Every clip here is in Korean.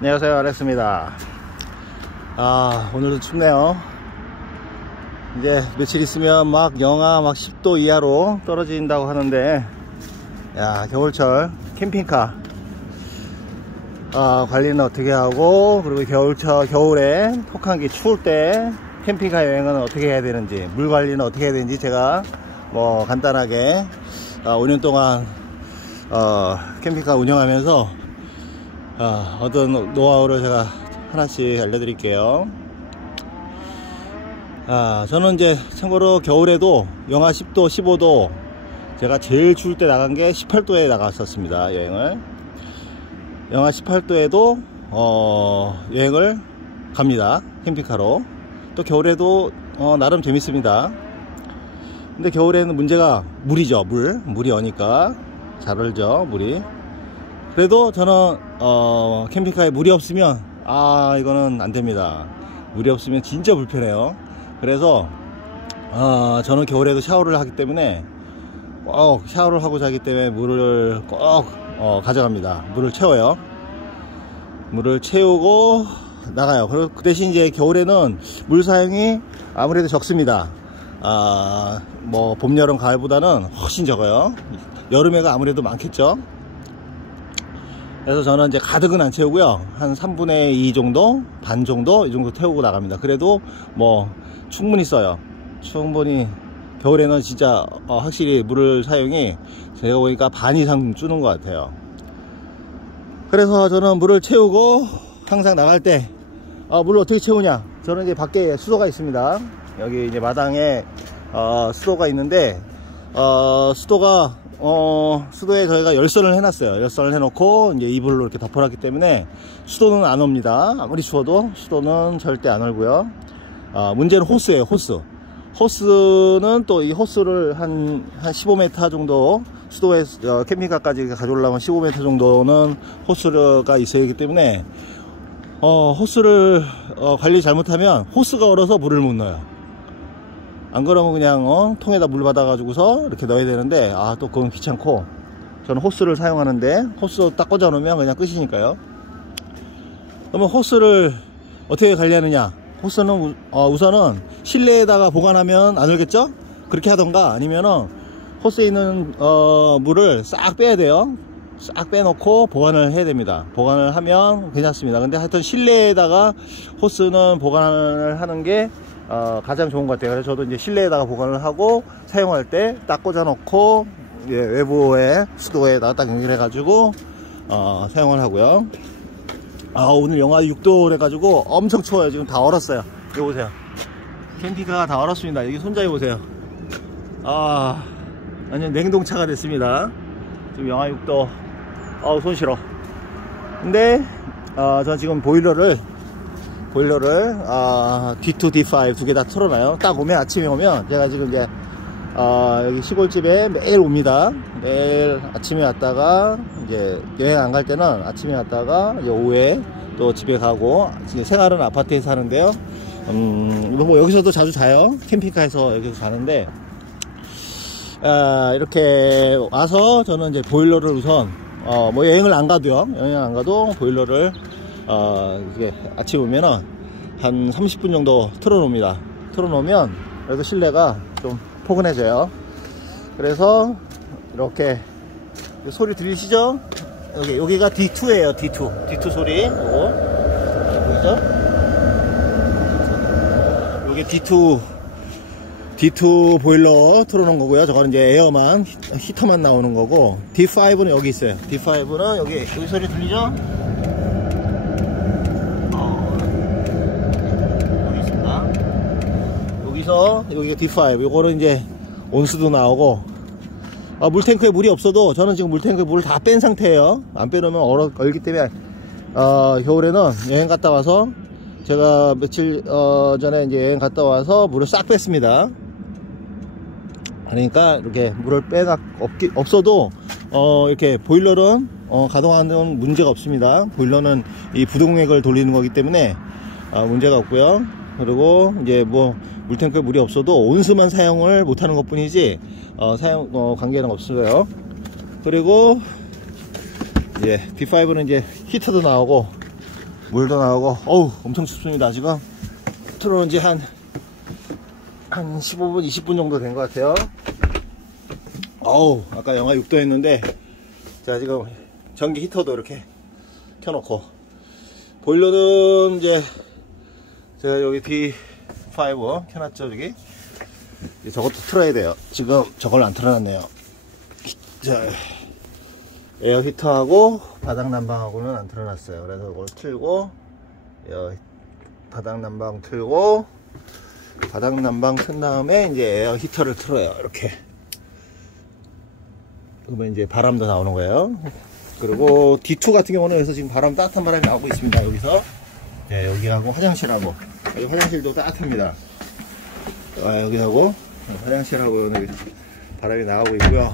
안녕하세요, 알렉스입니다. 오늘도 춥네요. 이제 며칠 있으면 막 영하 10도 이하로 떨어진다고 하는데, 야, 겨울철 캠핑카 관리는 어떻게 하고, 그리고 겨울에 혹한기 추울 때 캠핑카 여행은 어떻게 해야 되는지, 물 관리는 어떻게 해야 되는지 제가 뭐 간단하게 5년 동안 캠핑카 운영하면서 어떤 노하우를 제가 하나씩 알려드릴게요. 저는 이제 참고로 겨울에도 영하 10도 15도 제가 제일 추울 때 나간 게 18도에 나갔었습니다. 여행을 영하 18도에도 여행을 갑니다. 캠핑카로. 또 겨울에도 나름 재밌습니다. 근데 겨울에는 문제가 물이죠. 물이 오니까 잘 얼죠, 물이. 그래도 저는 캠핑카에 물이 없으면 이거는 안됩니다. 물이 없으면 진짜 불편해요. 그래서 저는 겨울에도 샤워를 하기 때문에 꼭 샤워를 하고 자기 때문에 물을 꼭 가져갑니다. 물을 채워요. 물을 채우고 나가요. 그리고 그 대신 이제 겨울에는 물 사용이 아무래도 적습니다. 뭐 봄, 여름, 가을보다는 훨씬 적어요. 여름에가 아무래도 많겠죠. 그래서 저는 이제 가득은 안 채우고요. 한 3분의 2 정도, 반 정도, 이 정도 태우고 나갑니다. 그래도 뭐 충분히 써요. 충분히. 겨울에는 진짜 확실히 물을 사용이 제가 보니까 반 이상 주는 것 같아요. 그래서 저는 물을 채우고 항상 나갈 때 물을 어떻게 채우냐. 저는 이제 밖에 수도가 있습니다. 여기 이제 마당에 수도가 있는데 수도에 저희가 열선을 해놨어요. 열선을 해놓고 이제 이불로 이렇게 덮어놨기 때문에 수도는 안 옵니다. 아무리 추워도 수도는 절대 안 얼고요. 문제는 호스예요. 호스는 또 이 호스를 한 15m 정도, 수도에 캠핑카까지 가져오려면 15m 정도는 호스가 있어야 하기 때문에 호스를 관리 잘못하면 호스가 얼어서 물을 못 넣어요. 안 그러면 그냥 통에다 물 받아 가지고서 이렇게 넣어야 되는데 또 그건 귀찮고, 저는 호스를 사용하는데 호스 딱 꽂아 놓으면 그냥 끝이니까요. 그러면 호스를 어떻게 관리하느냐. 호스는 우선은 실내에다가 보관하면 안 얼겠죠. 그렇게 하던가 아니면은 호스에 있는 물을 싹 빼야 돼요. 싹 빼놓고 보관을 해야 됩니다. 보관을 하면 괜찮습니다. 근데 하여튼 실내에다가 호스는 보관을 하는 게 가장 좋은 것 같아요. 그래서 저도 이제 실내에다가 보관을 하고 사용할 때 딱 꽂아 놓고 외부에 수도에다가 딱 연결해 가지고 사용을 하고요. 오늘 영하 6도 그래가지고 엄청 추워요. 지금 다 얼었어요. 여기 보세요. 캠핑카가 다 얼었습니다. 여기 손잡이 보세요. 완전 냉동차가 됐습니다. 지금 영하 6도. 손 시려. 근데 저 지금 보일러를 D2, D5 두 개 다 틀어놔요. 딱 오면, 아침에 오면 제가 지금 이제 여기 시골집에 매일 옵니다. 매일 아침에 왔다가 이제 여행 안 갈 때는 아침에 왔다가 이제 오후에 또 집에 가고. 생활은 아파트에 사는데요. 뭐 여기서도 자주 자요. 캠핑카에서 여기서 자는데 이렇게 와서 저는 이제 보일러를 우선 뭐 여행을 안 가도요. 여행 안 가도 보일러를 이게 아침에 오면은 한 30분 정도 틀어놓습니다. 틀어놓으면 그래도 실내가 좀 포근해져요. 그래서 이렇게 소리 들리시죠? 여기가 D2에요. D2 소리. 요거 보이죠? 요게 D2 보일러 틀어놓은 거고요. 저거는 이제 에어만, 히터만 나오는 거고, D5는 여기 있어요. D5는 여기 소리 들리죠? 여기 있습니다. 여기가 D5. 요거는 이제 온수도 나오고, 물탱크에 물이 없어도 저는 지금 물탱크에 물을 다 뺀 상태예요. 안 빼놓으면 얼기 때문에 겨울에는 여행 갔다 와서 제가 며칠 전에 이제 여행 갔다 와서 물을 싹 뺐습니다. 그러니까 이렇게 물을 없어도 이렇게 보일러는 가동하는 문제가 없습니다. 보일러는 이 부동맥을 돌리는 거기 때문에 문제가 없고요. 그리고 이제 뭐 물탱크에 물이 없어도 온수만 사용을 못하는 것 뿐이지 사용 관계는 없어요. 그리고 이제 D5는 이제 히터도 나오고 물도 나오고, 어우, 엄청 춥습니다. 지금 들어온 지 한 15분, 20분 정도 된 것 같아요. 어우, 아까 영하 6도 했는데, 자, 지금 전기 히터도 이렇게 켜놓고, 보일러는 이제, 제가 여기 D5 켜놨죠, 여기. 저것도 틀어야 돼요. 지금 저걸 안 틀어놨네요. 자, 에어 히터하고 바닥 난방하고는 안 틀어놨어요. 그래서 이걸 틀고, 바닥 난방 틀고, 바닥 난방 튼 다음에 이제 에어 히터를 틀어요. 이렇게. 그러면 이제 바람도 나오는 거예요. 그리고 D2 같은 경우는 여기서 지금 따뜻한 바람이 나오고 있습니다. 여기서. 네, 여기하고 화장실하고. 여기 화장실도 따뜻합니다. 여기하고 화장실하고 바람이 나오고 있고요.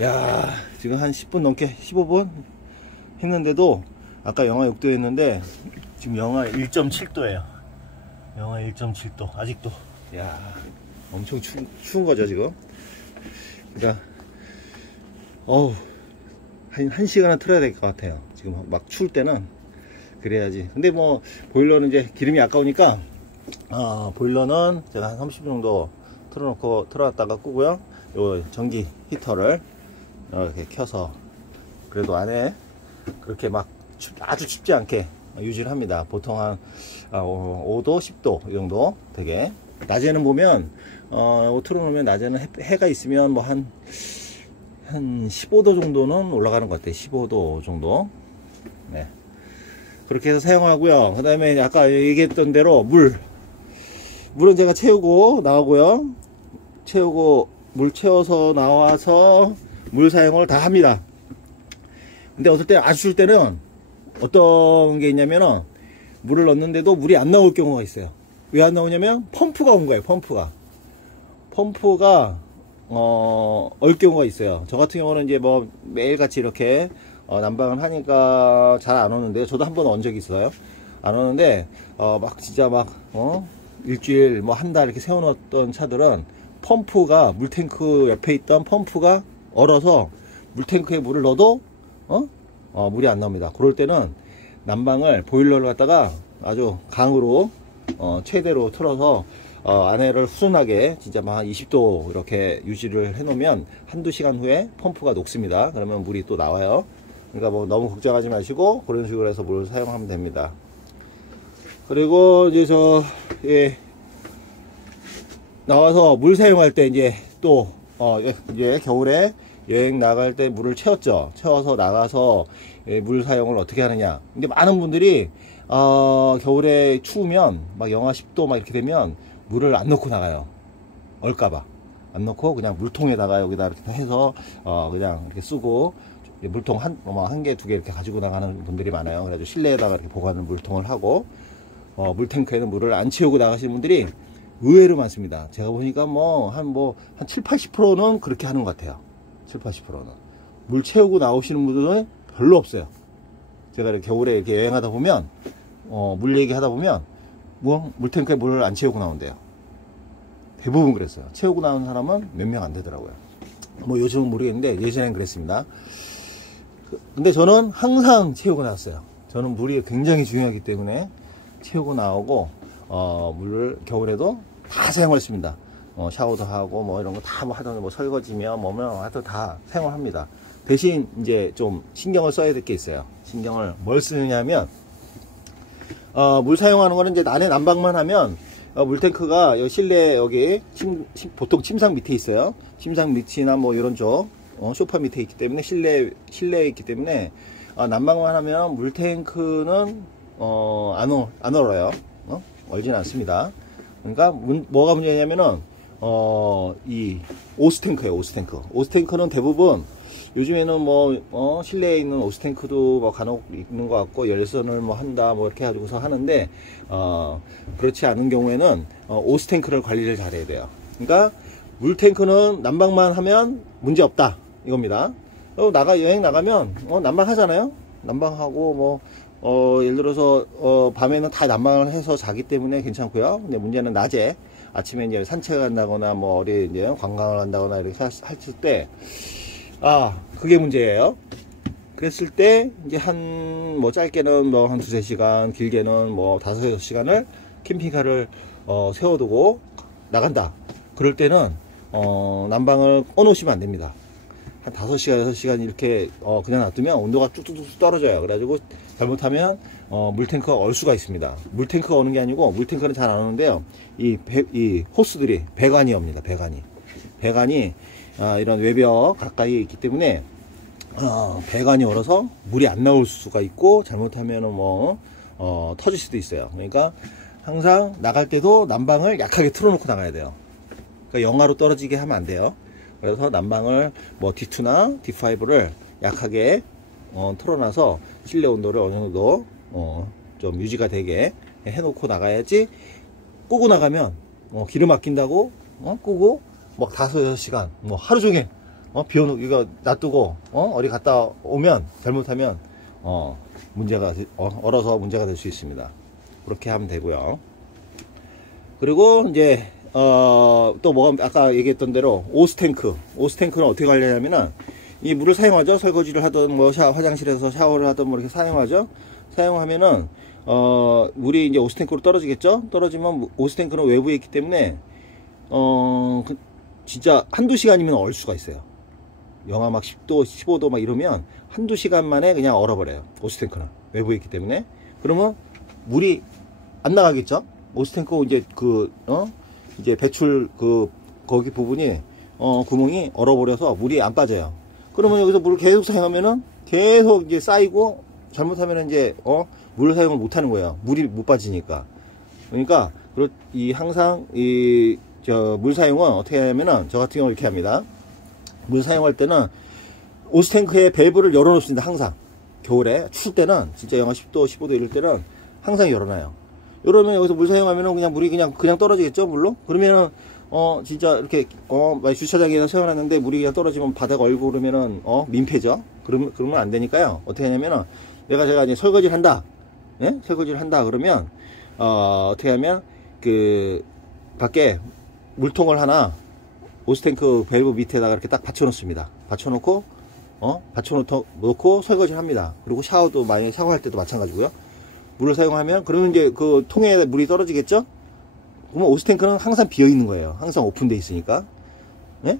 야, 지금 한 10분 넘게 15분 했는데도 아까 영하 6도 했는데 지금 영하 1.7도예요. 영하 1.7도 아직도. 야, 엄청 추운 거죠 지금. 그러니까 한 시간은 틀어야 될 것 같아요. 지금 막 추울 때는 그래야지. 근데 뭐 보일러는 이제 기름이 아까우니까 보일러는 제가 한 30분 정도 틀어놨다가 끄고요. 요 전기 히터를 이렇게 켜서 그래도 안에 그렇게 막 아주 춥지 않게 유지를 합니다. 보통 한 5도 10도 이 정도 되게. 낮에는 보면 틀어놓으면 낮에는 해가 있으면 뭐 한 15도 정도는 올라가는 것 같아요. 15도 정도. 네, 그렇게 해서 사용하고요. 그 다음에 아까 얘기했던 대로 물은 제가 채우고 나오고요. 물 채워서 나와서 물 사용을 다 합니다. 근데 어떨 때 아주 추울 때는 어떤 게 있냐면은 물을 넣는데도 물이 안 나올 경우가 있어요. 왜 안 나오냐면 펌프가 온 거예요. 펌프가 얼 경우가 있어요. 저 같은 경우는 이제 뭐 매일같이 이렇게 난방을 하니까 잘 안 오는데요. 저도 한번 온 적이 있어요. 안 오는데 막 진짜 막 일주일 뭐 한 달 이렇게 세워놓았던 차들은 펌프가 물탱크 옆에 있던 펌프가 얼어서 물탱크에 물을 넣어도 물이 안 나옵니다. 그럴 때는 난방을 보일러를 갖다가 아주 강으로 최대로 틀어서 안에를 후순하게 진짜 막 20도 이렇게 유지를 해 놓으면 한두 시간 후에 펌프가 녹습니다. 그러면 물이 또 나와요. 그러니까 뭐 너무 걱정하지 마시고 그런 식으로 해서 물을 사용하면 됩니다. 그리고 이제 나와서 물 사용할 때 이제 또 이제 겨울에 여행 나갈 때 물을 채웠죠. 채워서 나가서 물 사용을 어떻게 하느냐. 근데 많은 분들이 겨울에 추우면 막 영하 10도 막 이렇게 되면 물을 안 넣고 나가요. 얼까봐 안 넣고 그냥 물통에다가 여기다 이렇게 해서 그냥 이렇게 쓰고 물통 한 개, 두 개 이렇게 가지고 나가는 분들이 많아요. 그래서 실내에다가 이렇게 보관을 물통을 하고 물탱크에는 물을 안 채우고 나가시는 분들이 의외로 많습니다. 제가 보니까 한 7, 80%는 그렇게 하는 것 같아요. 7, 80%는. 물 채우고 나오시는 분들은 별로 없어요. 제가 이렇게 겨울에 이렇게 여행하다 보면, 물 얘기하다 보면, 물탱크에 물을 안 채우고 나온대요. 대부분 그랬어요. 채우고 나온 사람은 몇 명 안 되더라고요. 요즘은 모르겠는데, 예전엔 그랬습니다. 근데 저는 항상 채우고 나왔어요. 저는 물이 굉장히 중요하기 때문에 채우고 나오고, 물을 겨울에도 다 사용했습니다. 샤워도 하고 이런 거 다 하던 설거지며 하여튼 다 사용합니다. 대신 이제 좀 신경을 써야 될 게 있어요. 신경을 뭘 쓰느냐면 물 사용하는 거는 이제 안에 난방만 하면 물탱크가 실내 여기 보통 침상 밑에 있어요. 침상 밑이나 이런 쪽 소파 밑에 있기 때문에 실내에 있기 때문에 난방만 하면 물탱크는 안 얼어요. 얼진 않습니다. 그러니까 뭐가 문제냐면은 이 오스탱크예요. 오스탱크는 대부분 요즘에는 실내에 있는 오스탱크도 간혹 있는 것 같고 열선을 한다 이렇게 해가지고서 하는데 그렇지 않은 경우에는 오스탱크를 관리를 잘해야 돼요. 그러니까 물탱크는 난방만 하면 문제 없다 이겁니다. 여행 나가면 난방하잖아요. 난방하고 예를 들어서 밤에는 다 난방을 해서 자기 때문에 괜찮고요. 근데 문제는 낮에 아침에 이제 산책을 한다거나 어디 이제 관광을 한다거나 이렇게 했을 때 그게 문제예요. 그랬을 때 이제 한 뭐 짧게는 뭐 한 2-3시간, 길게는 뭐 5-6시간을 캠핑카를 세워두고 나간다. 그럴 때는 난방을 꺼놓으시면 안 됩니다. 한 5시간, 6시간 이렇게 그냥 놔두면 온도가 뚝뚝뚝 떨어져요. 그래가지고 잘못하면 물탱크가 얼 수가 있습니다. 물탱크가 오는 게 아니고, 물탱크는 잘 안 오는데요, 이 호스들이 배관이 옵니다. 배관이 이런 외벽 가까이에 있기 때문에 배관이 얼어서 물이 안 나올 수가 있고, 잘못하면은 뭐 터질 수도 있어요. 그러니까 항상 나갈 때도 난방을 약하게 틀어놓고 나가야 돼요. 그러니까 영하로 떨어지게 하면 안 돼요. 그래서 난방을 뭐 D2나 D5를 약하게 틀어놔서 실내 온도를 어느 정도 좀 유지가 되게 해놓고 나가야지. 끄고 나가면 기름 아낀다고 끄고 막 5-6시간 뭐 하루 종일 비워놓고 이거 놔두고 어디 갔다 오면 잘못하면 문제가 얼어서 문제가 될 수 있습니다. 그렇게 하면 되고요. 그리고 이제 또 뭐가 아까 얘기했던 대로 오스탱크는 어떻게 관리하냐면은 이 물을 사용하죠. 설거지를 하든 뭐 화장실에서 샤워를 하든 뭐 이렇게 사용하죠. 사용하면은 물이 이제 오스탱크로 떨어지겠죠. 떨어지면 오스탱크는 외부에 있기 때문에 진짜 1-2시간이면 얼 수가 있어요. 영하 막 10도 15도 막 이러면 1-2시간 만에 그냥 얼어버려요. 오스탱크는 외부에 있기 때문에. 그러면 물이 안 나가겠죠. 오스탱크 이제 이제 배출 거기 부분이 구멍이 얼어버려서 물이 안 빠져요. 그러면 여기서 물을 계속 사용하면은 계속 이제 쌓이고, 잘못하면 이제 물을 사용을 못 하는 거예요. 물이 못 빠지니까. 그러니까 항상 물 사용은 어떻게 하냐면은, 저 같은 경우 이렇게 합니다. 물 사용할 때는 오스탱크의 밸브를 열어 놓습니다. 항상 겨울에 추울 때는, 진짜 영하 10도 15도 이럴 때는 항상 열어놔요. 이러면 여기서 물 사용하면은 그냥 물이 그냥 떨어지겠죠, 물로? 그러면은 진짜 이렇게 주차장에서 세워놨는데 물이 그냥 떨어지면 바닥 얼고 그러면은 민폐죠. 그러면 안 되니까요. 어떻게 하냐면은, 제가 이제 설거지를 한다. 예? 설거지를 한다 그러면 어떻게 하면 밖에 물통을 하나 오스탱크 밸브 밑에다가 이렇게 딱 받쳐 놓습니다. 받쳐놓고 설거지를 합니다. 그리고 샤워도 만약에 샤워할 때도 마찬가지고요. 물을 사용하면, 그러면 이제 그 통에 물이 떨어지겠죠? 그러면 오스탱크는 항상 비어 있는 거예요. 항상 오픈되어 있으니까. 예?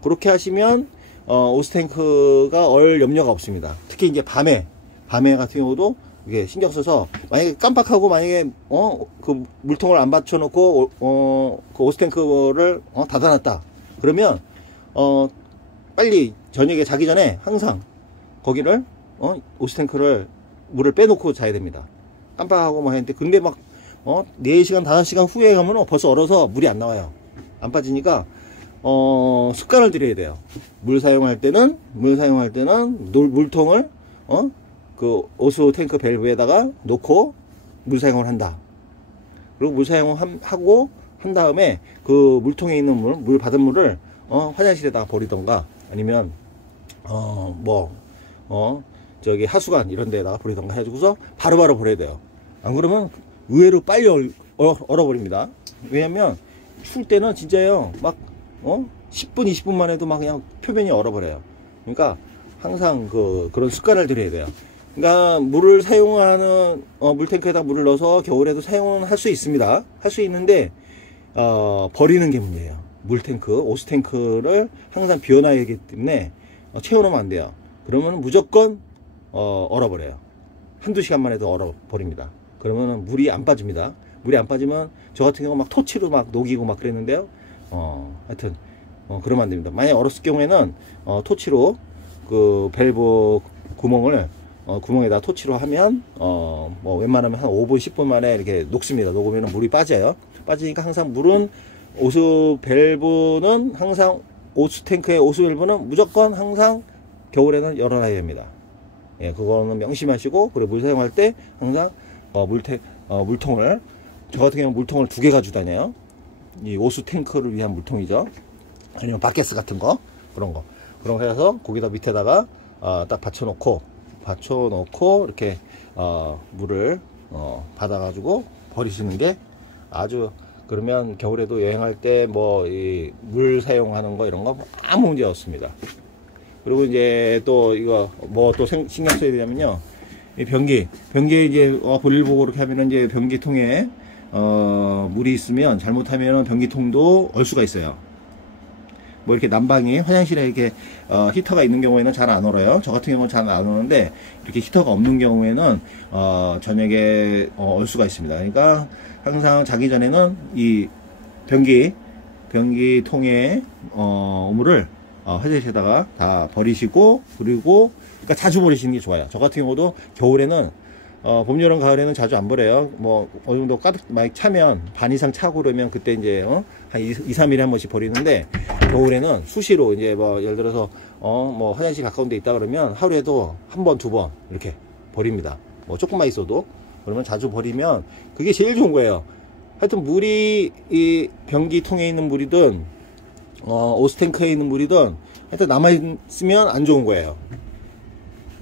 그렇게 하시면, 오스탱크가 얼 염려가 없습니다. 특히 이제 밤에 같은 경우도 이게 신경 써서, 만약에 깜빡하고 만약에, 그 물통을 안 받쳐놓고, 그 오스탱크를, 닫아놨다. 그러면, 빨리 저녁에 자기 전에 항상 거기를, 오스탱크를 물을 빼놓고 자야 됩니다. 깜빡하고 뭐 했는데, 근데 막 4시간 5시간 후에 가면 벌써 얼어서 물이 안 나와요. 안 빠지니까 습관을 들여야 돼요. 물 사용할 때는 물통을 그 오수 탱크 밸브에다가 놓고 물 사용을 한다. 그리고 물 사용을 하고 한 다음에 그 물통에 있는 물 받은 물을 화장실에다가 버리던가, 아니면 저기 하수관 이런 데다가 버리던가 해주고서 바로바로 버려야 돼요. 안 그러면 의외로 빨리 얼어버립니다. 왜냐면 추울 때는 진짜요, 막 10분 20분만 해도 막 그냥 표면이 얼어버려요. 그러니까 항상 그런 습관을 들여야 돼요. 그러니까 물을 사용하는 물탱크에다 물을 넣어서 겨울에도 사용할 수 있습니다. 할 수 있는데 버리는 게 문제예요. 물탱크, 오스탱크를 항상 비워놔야 하기 때문에 채워놓으면 안 돼요. 그러면 무조건 얼어버려요. 1-2시간만 해도 얼어버립니다. 그러면 물이 안 빠집니다. 물이 안 빠지면 저 같은 경우 막 토치로 막 녹이고 막 그랬는데요. 하여튼 그러면 안 됩니다. 만약에 얼었을 경우에는 토치로 그 밸브 구멍에다 토치로 하면 뭐 웬만하면 한 5분 10분 만에 이렇게 녹습니다. 녹으면 물이 빠져요. 빠지니까 항상 물은 오수 밸브는 항상 오스탱크의 오수 밸브는 무조건 항상 겨울에는 열어놔야 됩니다. 예, 그거는 명심하시고, 그리고 물 사용할 때 항상 물통을, 저 같은 경우는 물통을 2개 가지고 다녀요. 이 오수 탱크를 위한 물통이죠. 아니면 바켓스 같은 거, 그런 거 해서 거기다 밑에다가 딱 받쳐놓고 이렇게 물을 받아가지고 버리시는 게 아주, 그러면 겨울에도 여행할 때 뭐 이 물 사용하는 거 이런 거 아무 문제 없습니다. 그리고 이제 또 이거 뭐 또 신경 써야 되냐면요. 이 변기에 이제 볼일 보고 이렇게 하면은 이제 변기통에 물이 있으면 잘못하면 변기통도 얼 수가 있어요. 뭐 이렇게 난방이 화장실에 이렇게 히터가 있는 경우에는 잘 안 얼어요. 저 같은 경우는 잘 안 오는데 이렇게 히터가 없는 경우에는 저녁에 얼 수가 있습니다. 그러니까 항상 자기 전에는 이 변기통에 물을 화장실에다가 다 버리시고, 그리고 그러니까 자주 버리시는 게 좋아요. 저 같은 경우도 겨울에는 봄, 여름, 가을에는 자주 안 버려요. 뭐 어느 정도 가득 많이 차면, 반 이상 차고 그러면 그때 이제 한 2, 3일에 한 번씩 버리는데, 겨울에는 수시로 이제 뭐 예를 들어서 뭐 화장실 가까운 데 있다 그러면 하루에도 한 번, 두 번 이렇게 버립니다. 뭐 조금만 있어도. 그러면 자주 버리면 그게 제일 좋은 거예요. 하여튼 물이 이 변기통에 있는 물이든 오스탱크에 있는 물이든 하여튼 남아있으면 안 좋은 거예요.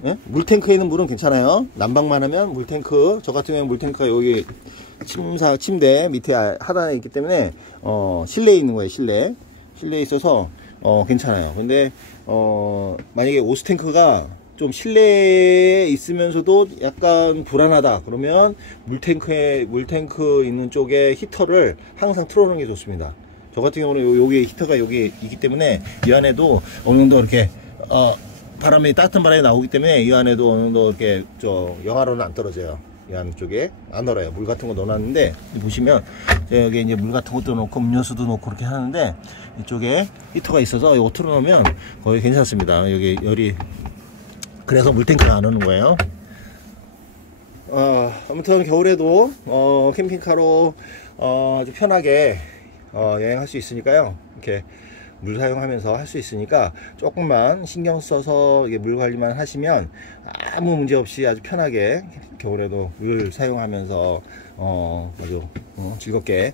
네? 물탱크에 있는 물은 괜찮아요. 난방만 하면 물탱크, 저 같은 경우는 물탱크가 여기 침대 밑에 하단에 있기 때문에 실내에 있는 거예요. 실내에 있어서 괜찮아요. 근데 만약에 오스탱크가 좀 실내에 있으면서도 약간 불안하다 그러면 물탱크 있는 쪽에 히터를 항상 틀어놓는 게 좋습니다. 저 같은 경우는 여기 히터가 여기 있기 때문에 이 안에도 어느 정도 이렇게 따뜻한 바람이 나오기 때문에 이 안에도 어느 정도 이렇게 영하로는 안 떨어져요. 이 안쪽에 안 얼어요. 물 같은 거 넣어놨는데 보시면 여기 이제 물 같은 것도 넣고 음료수도 넣고 그렇게 하는데 이쪽에 히터가 있어서 이거 틀어놓으면 거의 괜찮습니다. 여기 열이, 그래서 물탱크가 안 오는 거예요. 아무튼 겨울에도 캠핑카로 아주 편하게 여행할 수 있으니까요. 이렇게 물 사용하면서 할 수 있으니까 조금만 신경 써서 물 관리만 하시면 아무 문제 없이 아주 편하게 겨울에도 물 사용하면서 아주 즐겁게,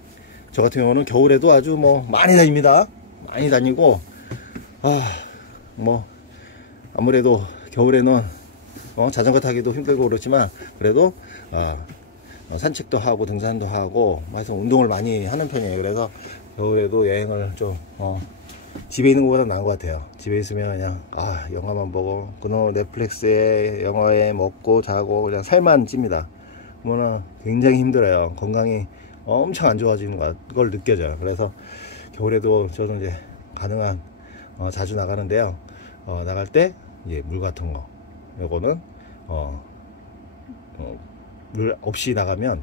저 같은 경우는 겨울에도 아주 뭐 많이 다닙니다. 많이 다니고 뭐 아무래도 겨울에는 자전거 타기도 힘들고 그렇지만 그래도 산책도 하고 등산도 하고 해서 운동을 많이 하는 편이에요. 그래서 겨울에도 여행을 좀 집에 있는 것보다 나은 것 같아요. 집에 있으면 그냥 영화만 보고 그놈 넷플릭스에 영화에 먹고 자고 그냥 살만 찝니다. 그러면 굉장히 힘들어요. 건강이 엄청 안 좋아지는 걸 느껴져요. 그래서 겨울에도 저는 이제 가능한 자주 나가는데요. 나갈 때 이제 물 같은 거, 요거는 물 없이 나가면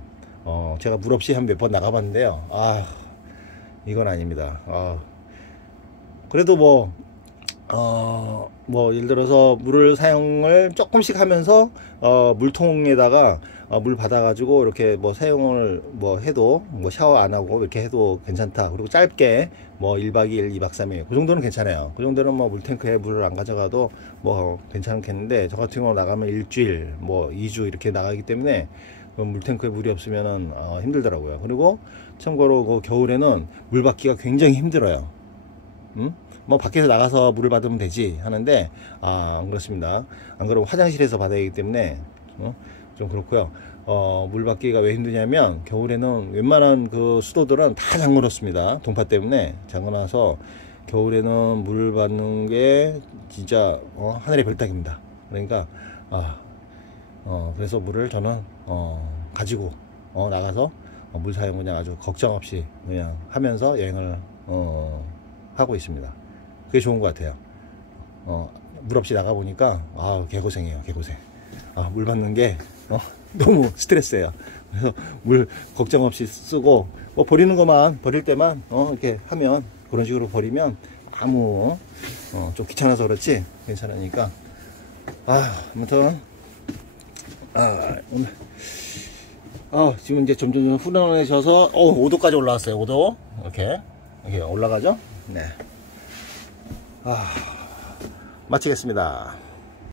제가 물 없이 한 몇 번 나가봤는데요. 이건 아닙니다. 그래도 뭐 예를 들어서 물을 사용을 조금씩 하면서 물통에다가 물 받아가지고 이렇게 뭐 사용을 해도 샤워 안 하고 이렇게 해도 괜찮다. 그리고 짧게 1박 2일, 2박 3일 그 정도는 괜찮아요. 그 정도는 물탱크에 물을 안 가져가도 괜찮겠는데, 저 같은 경우 나가면 일주일 2주 이렇게 나가기 때문에 물탱크에 물이 없으면은 힘들더라고요. 그리고 참고로 그 겨울에는 물 받기가 굉장히 힘들어요. 밖에서 나가서 물을 받으면 되지 하는데 안 그렇습니다. 안 그러면 화장실에서 받아야 하기 때문에 좀 그렇고요. 물 받기가 왜 힘드냐면 겨울에는 웬만한 그 수도들은 다 잠궈놓습니다. 동파 때문에 잠궈놔서 겨울에는 물 받는 게 진짜 하늘의 별따기입니다. 그러니까 그래서 물을 저는 가지고 나가서 물 사용 그냥 아주 걱정 없이 그냥 하면서 여행을 하고 있습니다. 그게 좋은 것 같아요. 물 없이 나가 보니까 개고생이에요. 개고생. 물 받는 게 너무 스트레스예요. 그래서 물 걱정 없이 쓰고 버리는 것만, 버릴 때만 이렇게 하면, 그런 식으로 버리면 아무 좀 귀찮아서 그렇지 괜찮으니까. 아무튼 오늘 지금 이제 점점 후련해져서 5도까지 올라왔어요. 5도 이렇게 올라가죠. 네. 마치겠습니다.